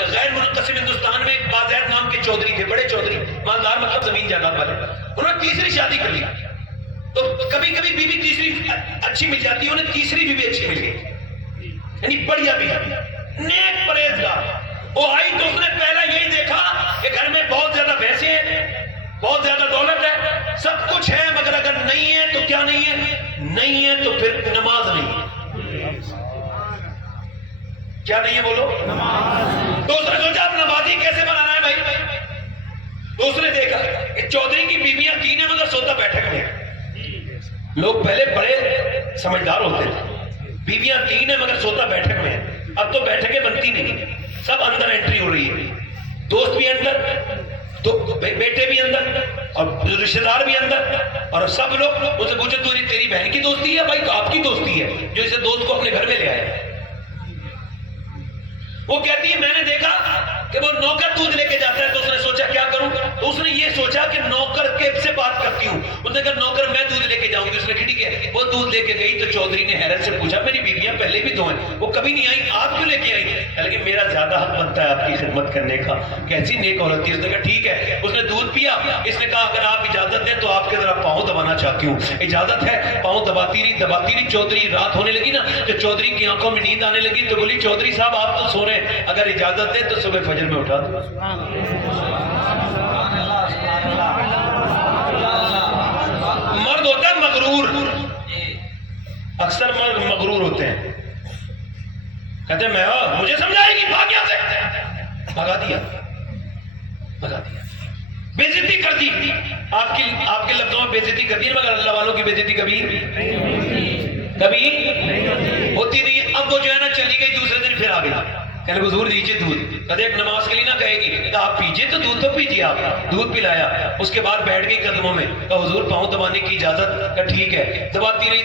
غیر منقسم ہندوستان میں ایک بازید نام کے چودھری تھے، بڑے چودھری، مالدار، مطلب زمین جائیداد والے. انہوں نے تیسری شادی کر لی. تو کبھی کبھی بیوی تیسری اچھی مل جاتی ہے، انہیں تیسری بیوی اچھی مل گئی، یعنی بڑھیا بیوی، نیک پرہیزگار. وہ آئی تو اس نے پہلا یہی دیکھا کہ گھر میں بہت زیادہ بھینسیں ہیں، بہت زیادہ دولت ہے، سب کچھ ہے، مگر اگر نہیں ہے تو کیا نہیں ہے؟ نہیں ہے تو پھر نماز نہیں ہے. کیا نہیں ہے بولو؟ تو اس نے سوچا اب نمازی کیسے بنانا ہے بھائی. تو اس نے دیکھا کہ چودھری کی بیویاں تین ہیں مگر سوتا بیٹھک میں. لوگ پہلے بڑے سمجھدار ہوتے تھے، بیویاں تین ہیں مگر سوتا بیٹھک میں ہے. اب تو بیٹھکیں بنتی نہیں، سب اندر انٹری ہو رہی ہے. دوست بھی اندر، تو بیٹے بھی اندر، اور رشتہ دار بھی اندر، اور سب لوگ ان سے پوچھے تیری بہن کی دوستی ہے بھائی؟ آپ کی دوستی ہے جو اسے دوست کو اپنے گھر میں لے آئے. وہ کہتی ہے میں نے دیکھا کہ وہ نوکر دودھ لے کے جاتا ہے، تو اس نے سوچا کیا کروں. تو اس نے یہ سوچا کہ نوکر کے سے بات کرتی ہوں. اس نے کہا نوکر میں دودھ لے کے جاؤں گی. اس نے کہا ٹھیک ہے. وہ دودھ لے کے گئی تو چودھری نے حیرت سے پوچھا میری بیویاں پہلے بھی دو ہیں، وہ کبھی نہیں آئی، آپ کیوں لے کے آئی؟ لیکن میرا زیادہ حق بنتا ہے آپ کی خدمت کرنے کا. کیسی نیک عورت تھی. اس نے کہا ٹھیک ہے. اس نے دودھ پیا. اس نے کہا اگر آپ اجازت دیں تو آپ کے ذرا پاؤں دبانا چاہتی ہوں. اجازت ہے. پاؤں دباتی رہی. چودھری رات ہونے لگی نا، تو چودھری کی آنکھوں میں نیند آنے لگی، تو بولی چودھری صاحب آپ تو سو رہے ہیں، اگر اجازت دے تو صبح فجر میں اٹھا دو. مرد ہوتا ہے مغرور، اکثر مرد مغرور ہوتے ہیں، کہتے ہیں میں مجھے سمجھائے گی، بھاگ یہاں سے. بھگا دیا، بے عزتی کر دی. آپ کے لفظوں میں بے عزتی کر دی، مگر اللہ والوں کی بے عزتی کبھی ہوتی نہیں. اب وہ جو ہے نا چلی گئی، دوسرے دن پھر آ گئی. کہنے حضور دیجئے دودھ. کہتے ایک نماز کے لیے نہ کہے گی، کہا آپ پیجئے تو دودھ تو پیجئے. آپ دودھ پلایا. اس کے بعد بیٹھ گئی قدموں میں، کہا حضور پاؤں دبانے کی اجازت؟ کہا ٹھیک ہے. دباتی رہی.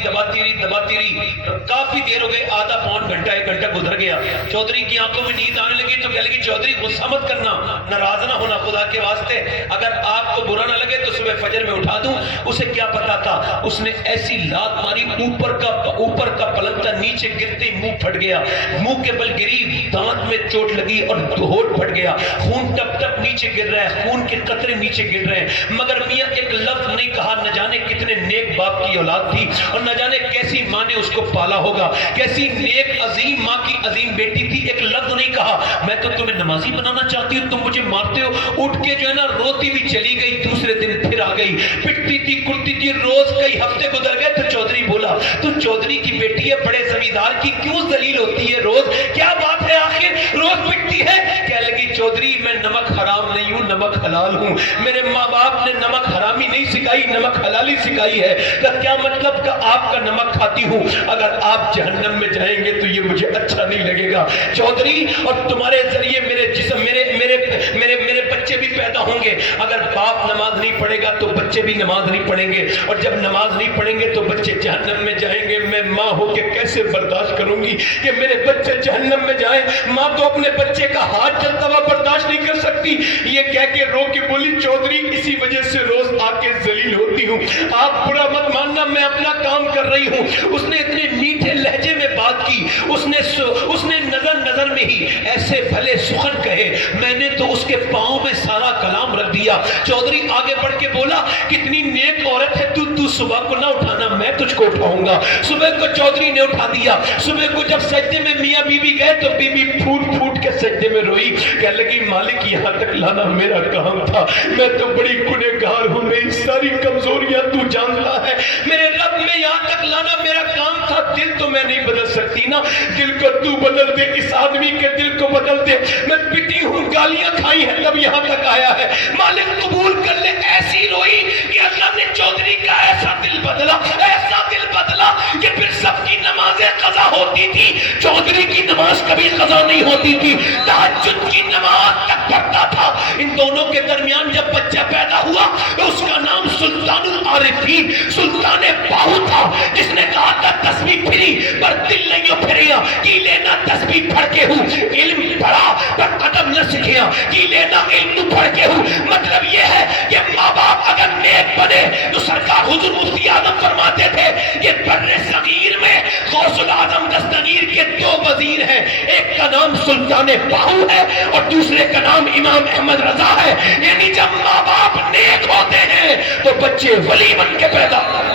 کافی دیر ہو گئی، آدھا پون گھنٹہ، ایک گھنٹہ گزر گیا. چودھری کی آنکھوں میں نیند آنے لگی تو کہنے لگی چودھری غصہ مت کرنا، ناراض نہ ہونا، خدا کے واسطے اگر آپ کو برا نہ لگے تو صبح فجر میں اٹھا دوں. اسے کیا پتا تھا، اس نے ایسی لات ماری، اوپر کا پلنگ تھا، نیچے گرتے منہ پھٹ گیا. منہ کے بل گری، دانت میں چوٹ لگی اور ہونٹ پھٹ گیا. خون ٹپ ٹپ نیچے گر رہا ہے، خون کے قطرے نیچے گر رہے ہیں، مگر میاں ایک لفظ نہیں کہا. نہ جانے کتنے نیک باپ کی اولاد تھی، اور نہ جانے کیسی ماں نے اس کو پالا ہوگا، کیسی نیک عظیم ماں کی عظیم بیٹی تھی. ایک لفظ نہیں کہا. میں تو تمہیں نمازی بنانا چاہتی ہوں، تم مجھے مارتے ہو. اٹھ کے جو ہے نا روتی بھی چلی گئی. دوسرے دن پھر آ گئی، پٹتی تھی، کرتی تھی. روز کئی ہفتے گزر گئے تو چودھری بولا تو چودھری کی بیٹی ہے، بڑے زمیندار کی، کیوں ذلیل ہوتی ہے روز؟ کیا بات ہے آخر روز پٹتی ہے؟ کہنے لگی چودھری میں نمک حرام نہیں ہوں، نمک حلال ہوں. میرے ماں باپ نے نمک حرامی نہیں سکھائی، نمک حلالی سکھائی ہے. کہ کیا مطلب کہ آپ کا نمک کھاتی ہوں، اگر آپ جہنم میں جائیں گے تو یہ مجھے اچھا نہیں لگے گا چودھری، اور تمہارے ذریعے میرے جسم میرے بچے بھی پیدا ہوں گے. اگر باپ نماز نہیں پڑھے گا تو بچے بھی نماز نہیں پڑھیں گے، اور جب نماز نہیں پڑھیں گے تو بچے جہنم میں جائیں گے. میں ماں ہو کے کیسے برداشت کروں گی کہ میرے بچے جہنم میں جائیں؟ ماں تو اپنے بچے کا ہاتھ چلتا ہوا برداشت نہیں کر سکتی. یہ کہہ کے رو کے بولی چودھری اسی وجہ سے روز آ کے ذلیل ہوتی ہوں، آپ برا مت ماننا، میں اپنا کام کر رہی ہوں. اس نے اتنے میٹھے لہجے میں بات کی، اس نے نظر میں ہی ایسے بھلے سخن کہے، میں نے تو اس کے پاؤں میں سارا کلام رکھ دیا. چودھری آگے بڑھ کے بولا کتنی نیک عورت ہے تو صبح کو نہ اٹھانا، میں تجھ کو اٹھاؤں گا. صبح کو چودھری نے اٹھا دیا. صبح کو جب سجدے میں میاں بی بی گئے تو بی بی پھوٹ کے سجدے میں روئی. کہنے لگی مالک یہاں تک لانا میرا کام تھا، میں تو بڑی گنہگار ہوں، میری ساری کمزوریاں تو جانتا ہے. میرے رب میں یہاں تک لانا میرا کام تھا. دل تو میں نہیں بدل سکتی نا، دل کو تو بدل دے، اس آدمی کے دل کو بدل دے. میں پٹی ہوں، گالیاں کھائی ہیں، تب یہاں تک آیا ہے. مالک قبول کر لے. ایسی روئی کہ اللہ نے چودھری کا ایسا دل بدلا کہ پھر سب کی نمازیں قضا ہوتی تھی، چودھری کی نماز کبھی قضا نہیں ہوتی تھی. تہجد کی نماز تک پڑھتا تھا. ان دونوں کے درمیان جب بچہ پیدا ہوا تو اس کا نام سلطان العارفین، سلطان باہو تھا، جس نے کہا تھا تسبیح پھری پر دل نہیں پھریا، کی لینا تسبیح پڑھ کے ہوں، علم پڑھا پر ادب نہ سکھیا، کی لینا علم پڑھ کے ہوں. مطلب یہ ہے کہ ماں باپ اگر نیک بنے تو سرکار حضور مفتی اعظم فرماتے تھے کہ بر صغیر میں غوث العظم دستگیر کے دو وزیر ہیں، ایک کا نام سلطان باہو ہے اور دوسرے کا نام امام احمد رضا ہے. یعنی جب ماں باپ نیک ہوتے ہیں تو بچے ولی بن کے پیدا ہوتے ہیں.